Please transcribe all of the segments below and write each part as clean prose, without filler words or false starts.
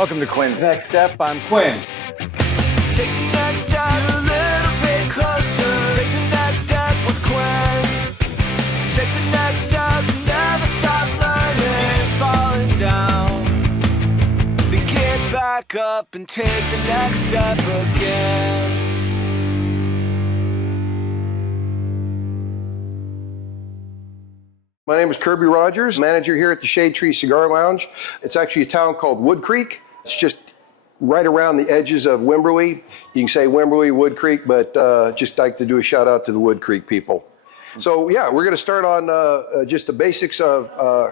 Welcome to Quinn's Next Step. I'm Quinn. Take the next step a little bit closer. Take the next step with Quinn. Take the next step, never stop learning. Falling down, then get back up and take the next step again. My name is Kirby Rogers, manager here at the Shade Tree Cigar Lounge. It's actually a town called Woodcreek. It's just right around the edges of Wimberley. You can say Wimberley, Woodcreek, but just like to do a shout out to the Woodcreek people. So yeah, we're going to start on just the basics of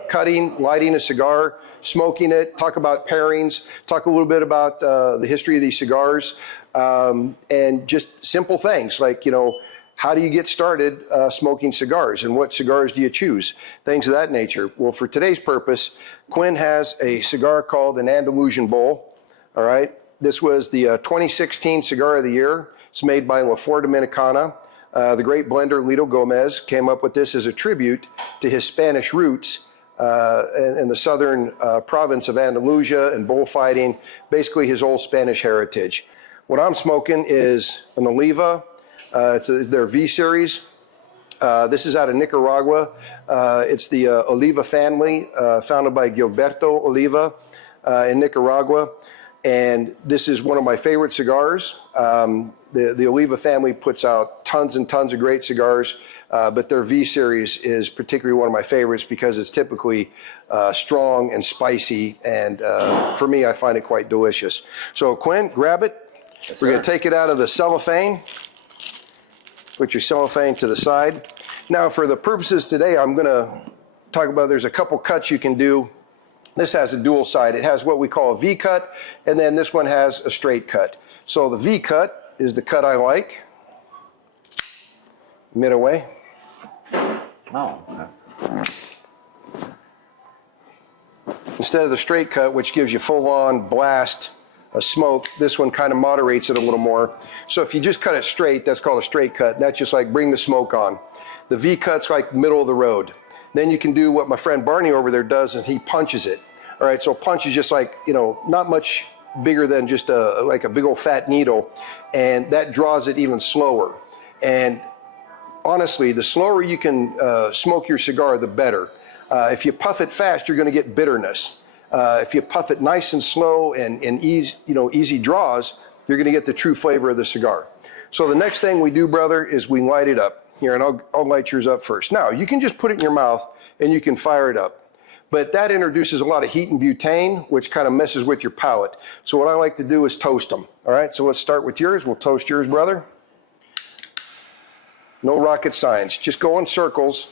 cutting, lighting a cigar, smoking it, talk about pairings, talk a little bit about the history of these cigars, and just simple things like, you know, how do you get started smoking cigars, and what cigars do you choose? Things of that nature. Well, for today's purpose, Quinn has a cigar called an Andalusian Bull. All right, this was the 2016 Cigar of the Year. It's made by La Flor Dominicana. The great blender Lito Gomez came up with this as a tribute to his Spanish roots in the southern province of Andalusia and bullfighting, basically his old Spanish heritage. What I'm smoking is an Oliva. It's their V series. This is out of Nicaragua. It's the Oliva family, founded by Gilberto Oliva in Nicaragua. And this is one of my favorite cigars. The Oliva family puts out tons and tons of great cigars, but their V series is particularly one of my favorites because it's typically strong and spicy. And for me, I find it quite delicious. So Quinn, grab it. Yes, We're going to take it out of the cellophane. Put your cellophane to the side. Now for the purposes today, I'm going to talk about, there's a couple cuts you can do. This has a dual side. It has what we call a V cut, and then this one has a straight cut. So the V cut is the cut I like. Mid-away. Oh, okay. Instead of the straight cut, which gives you full-on blast of smoke, this one kind of moderates it a little more. So if you just cut it straight, that's called a straight cut. And that's just like bring the smoke on. The V cut's like middle of the road. Then you can do what my friend Barney over there does, is he punches it. All right, so punch is just like, you know, not much bigger than just like a big old fat needle, and that draws it even slower. And honestly, the slower you can smoke your cigar, the better. If you puff it fast, you're going to get bitterness. If you puff it nice and slow and easy draws, you're going to get the true flavor of the cigar. So the next thing we do, brother, is we light it up. Here, and I'll light yours up first. Now, you can just put it in your mouth and you can fire it up. But that introduces a lot of heat and butane, which kind of messes with your palate. So what I like to do is toast them. All right, so let's start with yours. We'll toast yours, brother. No rocket science. Just go in circles.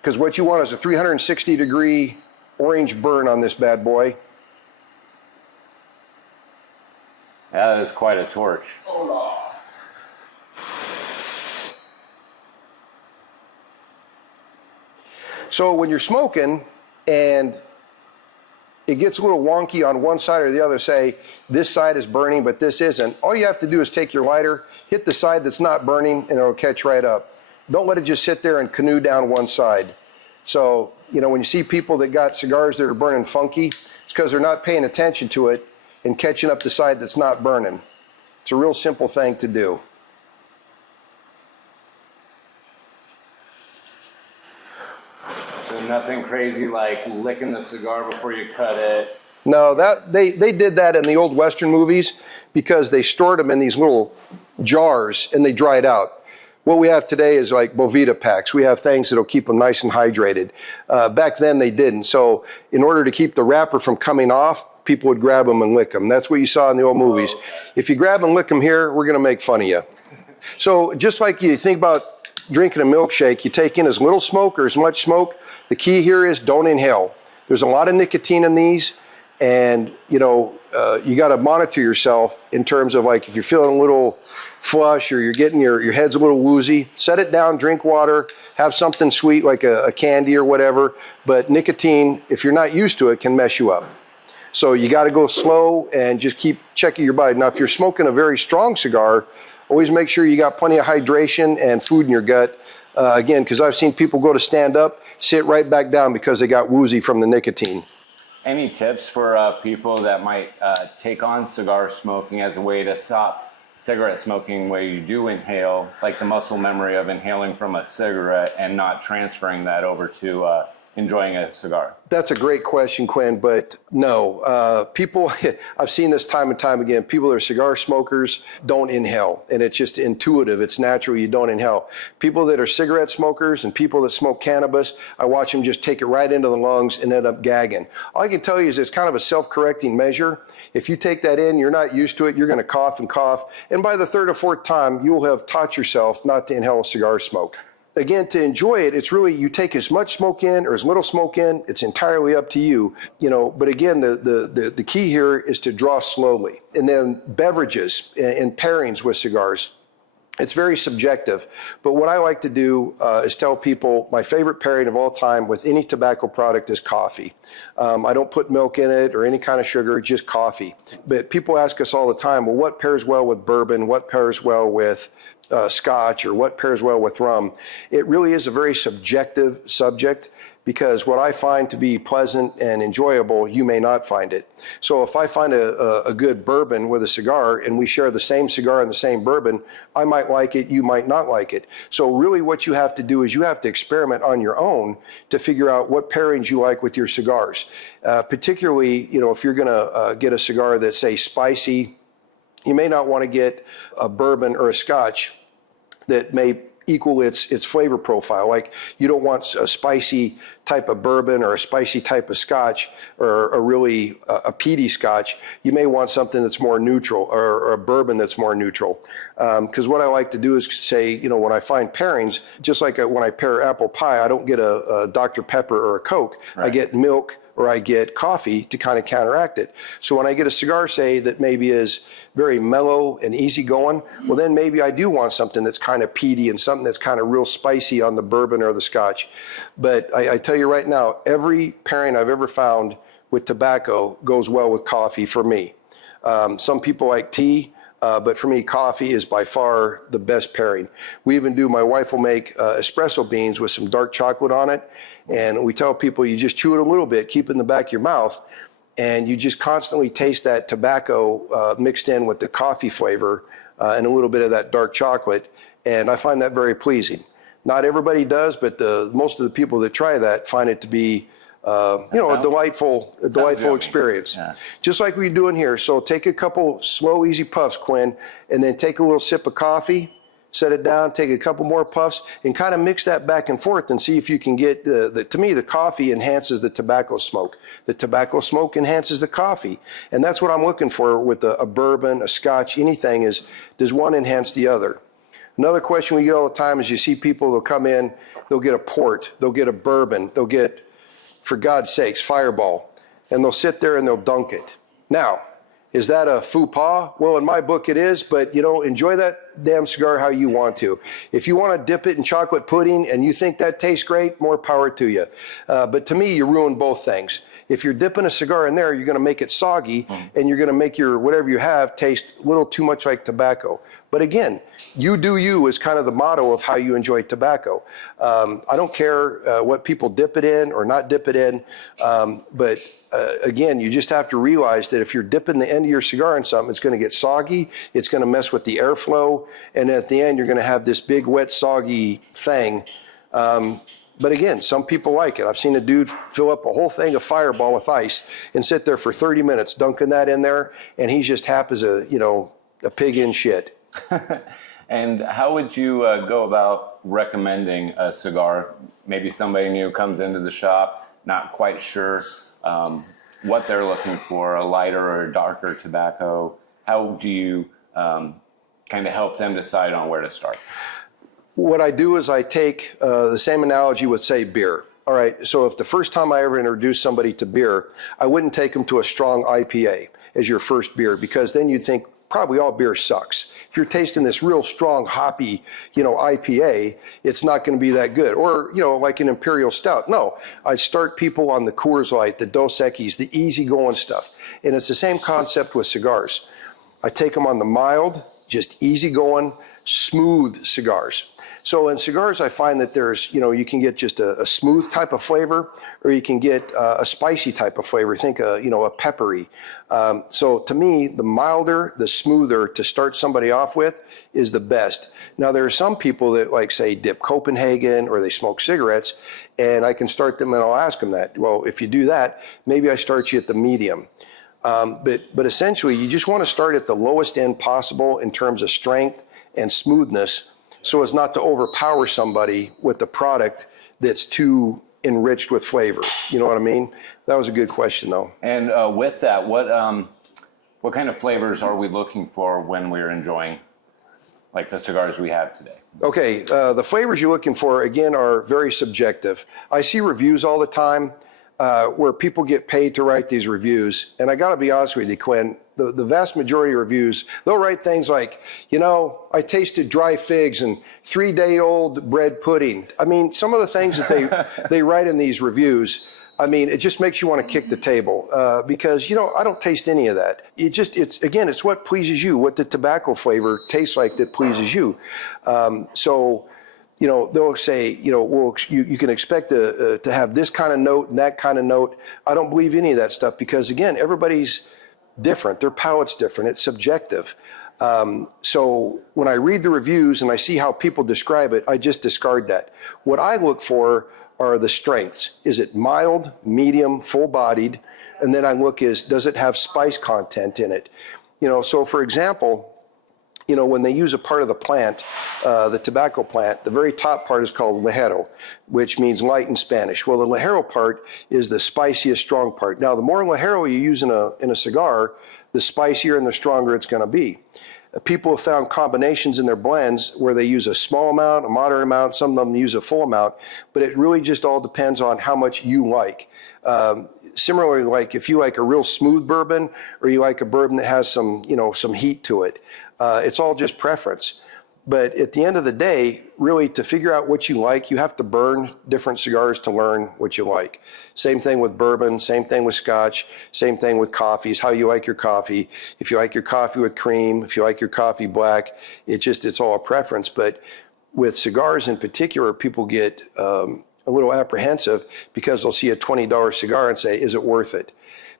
Because what you want is a 360-degree orange burn on this bad boy. Yeah, that is quite a torch. So when you're smoking and it gets a little wonky on one side or the other, say this side is burning but this isn't, all you have to do is take your lighter, hit the side that's not burning, and it'll catch right up. Don't let it just sit there and canoe down one side. So, you know, when you see people that got cigars that are burning funky, it's because they're not paying attention to it and catching up the side that's not burning. It's a real simple thing to do. So nothing crazy like licking the cigar before you cut it. No, they did that in the old Western movies because they stored them in these little jars and they dried out. What we have today is like Bovita packs. We have things that'll keep them nice and hydrated. Back then they didn't. So in order to keep the wrapper from coming off, people would grab them and lick them. That's what you saw in the old movies. If you grab and lick them here, we're going to make fun of you. So just like you think about drinking a milkshake, you take in as little smoke or as much smoke. The key here is don't inhale. There's a lot of nicotine in these, and you know, you got to monitor yourself in terms of like if you're feeling a little flush or you're getting your head's a little woozy, set it down, drink water, have something sweet like a candy or whatever. But nicotine, if you're not used to it, can mess you up. So you got to go slow and just keep checking your body. Now, if you're smoking a very strong cigar, always make sure you got plenty of hydration and food in your gut. Again, because I've seen people go to stand up, sit right back down because they got woozy from the nicotine. Any tips for people that might take on cigar smoking as a way to stop cigarette smoking, where you do inhale, like the muscle memory of inhaling from a cigarette and not transferring that over to enjoying a cigar? That's a great question, Quinn, but no. People, I've seen this time and time again, people that are cigar smokers don't inhale, and it's just intuitive, it's natural, you don't inhale. People that are cigarette smokers and people that smoke cannabis, I watch them just take it right into the lungs and end up gagging. All I can tell you is it's kind of a self-correcting measure. If you take that in, you're not used to it, you're gonna cough and cough, and by the third or fourth time, you will have taught yourself not to inhale a cigar smoke. Again, to enjoy it, it's really, you take as much smoke in or as little smoke in, it's entirely up to you, but again, the key here is to draw slowly. And then beverages and pairings with cigars, it's very subjective, but what I like to do is tell people my favorite pairing of all time with any tobacco product is coffee. I don't put milk in it or any kind of sugar, just coffee. But people ask us all the time, well, what pairs well with bourbon? What pairs well with scotch, or what pairs well with rum? It really is a very subjective subject, because what I find to be pleasant and enjoyable, you may not find it. So if I find a good bourbon with a cigar and we share the same cigar and the same bourbon, I might like it, you might not like it. So really what you have to do is you have to experiment on your own to figure out what pairings you like with your cigars. Particularly, if you're gonna get a cigar that's, say, spicy, you may not want to get a bourbon or a scotch that may equal its flavor profile. Like, you don't want a spicy type of bourbon or a spicy type of scotch, or a peaty scotch. You may want something that's more neutral, or a bourbon that's more neutral. Because what I like to do is say, when I find pairings, just like when I pair apple pie, I don't get a Dr. Pepper or a Coke. Right. I get milk or I get coffee to kind of counteract it. So when I get a cigar, say, that maybe is very mellow and easygoing, well, then maybe I do want something that's kind of peaty and something that's kind of real spicy on the bourbon or the scotch. But I tell you right now, every pairing I've ever found with tobacco goes well with coffee for me. Some people like tea, but for me, coffee is by far the best pairing. My wife will make espresso beans with some dark chocolate on it, and we tell people you just chew it a little bit, keep it in the back of your mouth, and you just constantly taste that tobacco mixed in with the coffee flavor and a little bit of that dark chocolate, and I find that very pleasing. Not everybody does, but most of the people that try that find it to be a delightful experience. Yeah. Just like we're doing here. So take a couple slow, easy puffs, Quinn, and then take a little sip of coffee, set it down, take a couple more puffs, and kind of mix that back and forth and see if you can get, to me, the coffee enhances the tobacco smoke. The tobacco smoke enhances the coffee. And that's what I'm looking for with a bourbon, a scotch, anything, is, does one enhance the other? Another question we get all the time is, you see people, they'll come in, they'll get a port, they'll get a bourbon, they'll get, for God's sakes, Fireball, and they'll sit there and they'll dunk it. Now, is that a faux pas? Well, in my book it is, but enjoy that damn cigar how you want to. If you want to dip it in chocolate pudding and you think that tastes great, more power to you. But to me, you ruin both things. If you're dipping a cigar in there, you're going to make it soggy, and you're going to make your whatever you have taste a little too much like tobacco. But again, you do you is kind of the motto of how you enjoy tobacco. I don't care what people dip it in or not dip it in, but again, you just have to realize that if you're dipping the end of your cigar in something, it's going to get soggy, it's going to mess with the airflow, and at the end, you're going to have this big, wet, soggy thing. But again, some people like it. I've seen a dude fill up a whole thing of Fireball with ice and sit there for 30 minutes dunking that in there, and he's just happy as a pig in shit. And how would you go about recommending a cigar? Maybe somebody new comes into the shop, not quite sure what they're looking for, a lighter or a darker tobacco. How do you kind of help them decide on where to start? What I do is I take the same analogy with, say, beer. All right, so if the first time I ever introduced somebody to beer, I wouldn't take them to a strong IPA as your first beer, because then you'd think probably all beer sucks. If you're tasting this real strong, hoppy, IPA, it's not going to be that good. Or, like an Imperial Stout. No, I start people on the Coors Light, the Dos Equis, the easygoing stuff. And it's the same concept with cigars. I take them on the mild, just easygoing, smooth cigars. So in cigars, I find that there's, you can get just a smooth type of flavor, or you can get a spicy type of flavor. Think, a peppery. So to me, the milder, the smoother to start somebody off with is the best. Now, there are some people that like, say, dip Copenhagen or they smoke cigarettes, and I can start them and I'll ask them that. Well, if you do that, maybe I start you at the medium. But essentially, you just want to start at the lowest end possible in terms of strength and smoothness, so as not to overpower somebody with the product that's too enriched with flavor. You know what I mean? That was a good question, though. And with that, what kind of flavors are we looking for when we're enjoying, like the cigars we have today? Okay, the flavors you're looking for, again, are very subjective. I see reviews all the time where people get paid to write these reviews, and I got to be honest with you, Quinn, the vast majority of reviews, they'll write things like, I tasted dry figs and 3-day-old bread pudding. I mean, some of the things that they write in these reviews, I mean, it just makes you want to kick the table because, I don't taste any of that. It's what pleases you, what the tobacco flavor tastes like that pleases you. So they'll say, you can expect to have this kind of note and that kind of note. I don't believe any of that stuff because, again, everybody's different. Their palate's different. It's subjective. So when I read the reviews and I see how people describe it, I just discard that. What I look for are the strengths. Is it mild, medium, full-bodied? And then I look does it have spice content in it? So for example, when they use a part of the plant, the tobacco plant, the very top part is called ligero, which means light in Spanish. Well, the ligero part is the spiciest, strong part. Now, the more ligero you use in a cigar, the spicier and the stronger it's going to be. People have found combinations in their blends where they use a small amount, a moderate amount, some of them use a full amount, but it really just all depends on how much you like. Similarly, like if you like a real smooth bourbon or you like a bourbon that has some heat to it, it's all just preference. But at the end of the day, really to figure out what you like, you have to burn different cigars to learn what you like. Same thing with bourbon, same thing with scotch, same thing with coffees, how you like your coffee. If you like your coffee with cream, if you like your coffee black, it's all a preference. But with cigars in particular, people get a little apprehensive because they'll see a $20 cigar and say, is it worth it?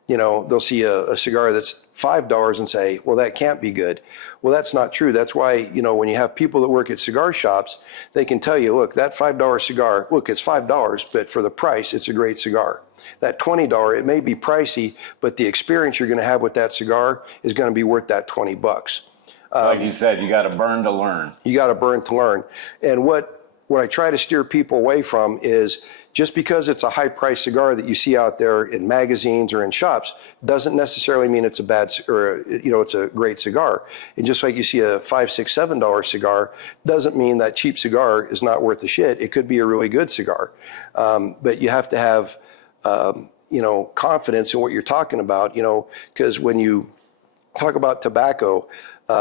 They'll see a cigar that's $5 and say, well, that can't be good. Well, that's not true. That's why, when you have people that work at cigar shops, they can tell you, look, that $5 cigar, look, it's $5, but for the price, it's a great cigar. That $20, it may be pricey, but the experience you're going to have with that cigar is going to be worth that $20. Like you said, you got to burn to learn. You got to burn to learn. And what I try to steer people away from is, just because it's a high-priced cigar that you see out there in magazines or in shops doesn't necessarily mean it's a bad or it's a great cigar. And just like you see a $5, $6, $7 cigar doesn't mean that cheap cigar is not worth the shit. It could be a really good cigar, but you have to have confidence in what you're talking about. Because when you talk about tobacco,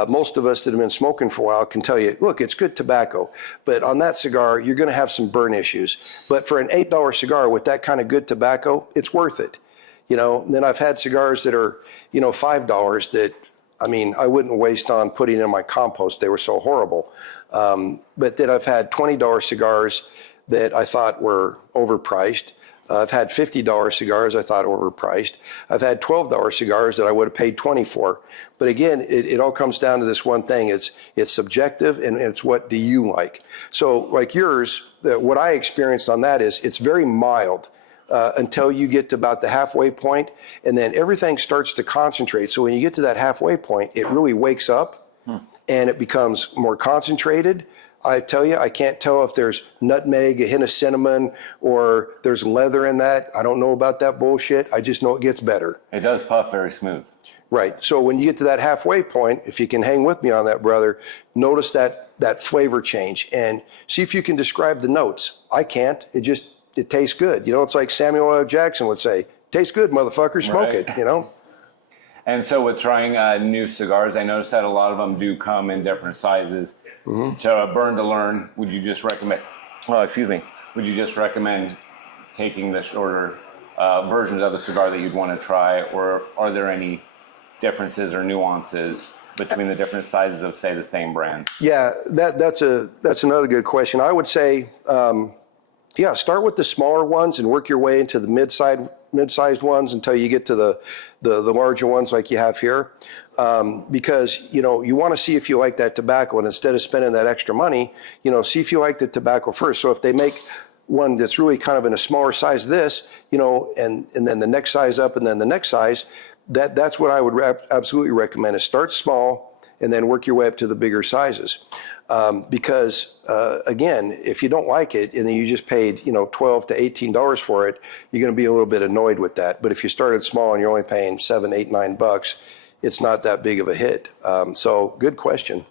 most of us that have been smoking for a while can tell you, look, it's good tobacco, but on that cigar, you're going to have some burn issues. But for an $8 cigar with that kind of good tobacco, it's worth it. Then I've had cigars that are, $5 that, I wouldn't waste on putting in my compost. They were so horrible. But then I've had $20 cigars that I thought were overpriced. I've had $50 cigars I thought overpriced. I've had $12 cigars that I would have paid $20 for. But again, it all comes down to this one thing. It's subjective, and it's what do you like. So like yours, what I experienced on that is it's very mild until you get to about the halfway point, and then everything starts to concentrate. So when you get to that halfway point, it really wakes up and it becomes more concentrated. I tell you, I can't tell if there's nutmeg, a hint of cinnamon, or there's leather in that. I don't know about that bullshit. I just know it gets better. It does puff very smooth. Right. So when you get to that halfway point, if you can hang with me on that, brother, notice that flavor change and see if you can describe the notes. I can't. It tastes good. It's like Samuel L. Jackson would say, tastes good, motherfucker, smoke it, And so with trying new cigars, I noticed that a lot of them do come in different sizes. Mm-hmm. So burn to learn, would you just recommend, taking the shorter versions of the cigar that you'd want to try, or are there any differences or nuances between the different sizes of, say, the same brand? Yeah, that's another good question. I would say, yeah, start with the smaller ones and work your way into the mid-sized ones until you get to the larger ones like you have here. Because, you know, you want to see if you like that tobacco, and instead of spending that extra money, you know, see if you like the tobacco first. So if they make one that's really kind of in a smaller size, this, you know, and then the next size up and then the next size, that's what I would absolutely recommend, is start small and then work your way up to the bigger sizes. Because again, if you don't like it and then you just paid, you know, $12 to $18 for it, you're going to be a little bit annoyed with that. But if you started small and you're only paying $7, $8, $9, it's not that big of a hit. So good question.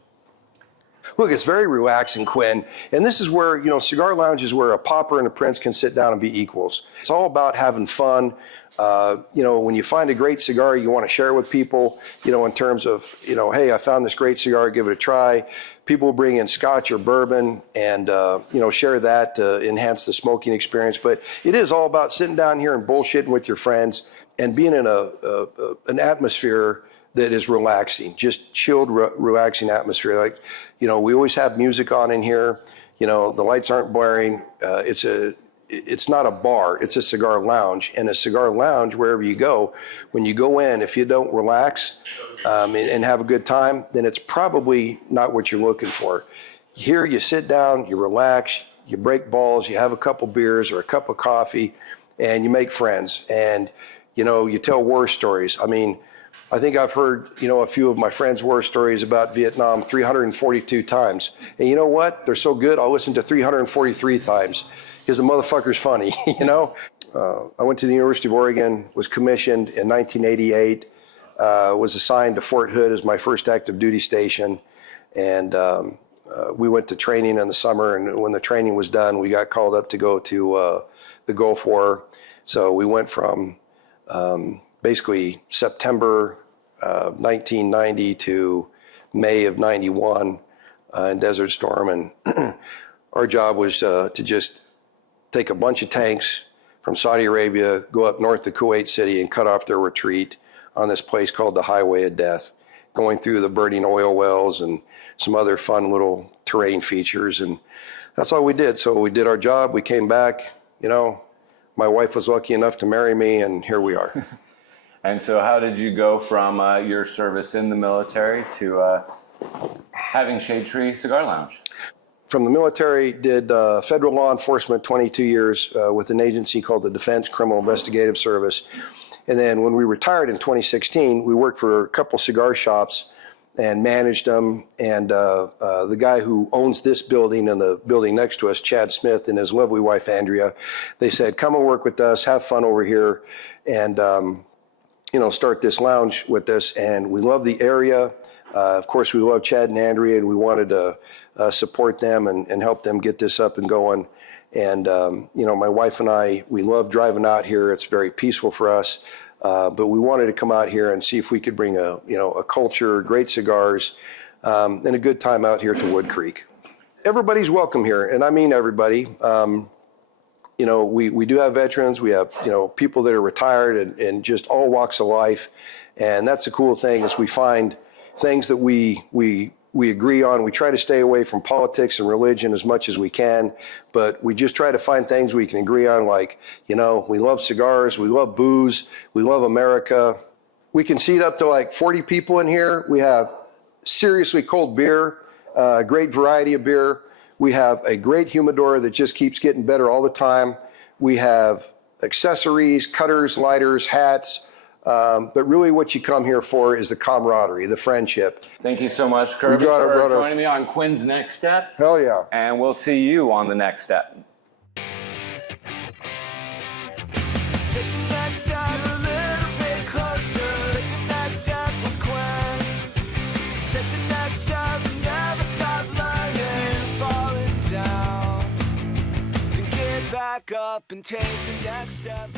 Look, it's very relaxing, Quinn. And this is where, you know, cigar lounge is where a pauper and a prince can sit down and be equals. It's all about having fun. You know, when you find a great cigar, you want to share it with people, you know, in terms of, you know, hey, I found this great cigar, give it a try. People bring in scotch or bourbon and, you know, share that to enhance the smoking experience. But it is all about sitting down here and bullshitting with your friends and being in an atmosphere that is relaxing, just chilled, relaxing atmosphere. Like, you know, we always have music on in here. You know, the lights aren't blaring. It's not a bar, it's a cigar lounge. And a cigar lounge, wherever you go, when you go in, if you don't relax and have a good time, then it's probably not what you're looking for. Here you sit down, you relax, you break balls, you have a couple beers or a cup of coffee, and you make friends. And, you know, you tell war stories. I mean, I think I've heard, you know, a few of my friends' war stories about Vietnam 342 times. And you know what? They're so good, I'll listen to 343 times because the motherfucker's funny, you know? I went to the University of Oregon, was commissioned in 1988, was assigned to Fort Hood as my first active duty station. And we went to training in the summer, and when the training was done, we got called up to go to the Gulf War. So we went from basically September 1990 to May of 91 in Desert Storm. And our job was to just take a bunch of tanks from Saudi Arabia, go up north to Kuwait City and cut off their retreat on this place called the Highway of Death, going through the burning oil wells and some other fun little terrain features. And that's all we did. So we did our job, we came back, you know, my wife was lucky enough to marry me, and here we are. And so how did you go from your service in the military to having Shade Tree Cigar Lounge? From the military, did federal law enforcement, 22 years with an agency called the Defense Criminal Investigative Service. And then when we retired in 2016, we worked for a couple cigar shops and managed them. And the guy who owns this building and the building next to us, Chad Smith, and his lovely wife, Andrea, they said, come and work with us, have fun over here, and you know, start this lounge with us. And we love the area. Of course, we love Chad and Andrea, and we wanted to support them and help them get this up and going. And, you know, my wife and I, we love driving out here. It's very peaceful for us. But we wanted to come out here and see if we could bring a culture, great cigars, and a good time out here to Woodcreek. Everybody's welcome here, and I mean everybody. You know, we do have veterans. We have, you know, people that are retired and just all walks of life. And that's the cool thing, is we find things that we agree on. We try to stay away from politics and religion as much as we can, but we just try to find things we can agree on, like, you know, we love cigars, we love booze, we love America. We can seat up to like 40 people in here. We have seriously cold beer, a great variety of beer. We have a great humidor that just keeps getting better all the time. We have accessories, cutters, lighters, hats. But really what you come here for is the camaraderie, the friendship. Thank you so much, Kirby, for joining me on Quinn's Next Step. Hell yeah. And we'll see you on the next step. Take the next step a little bit closer. Take the next step with Quinn. Take the next step and never stop learning. Falling down, then get back up and take the next step.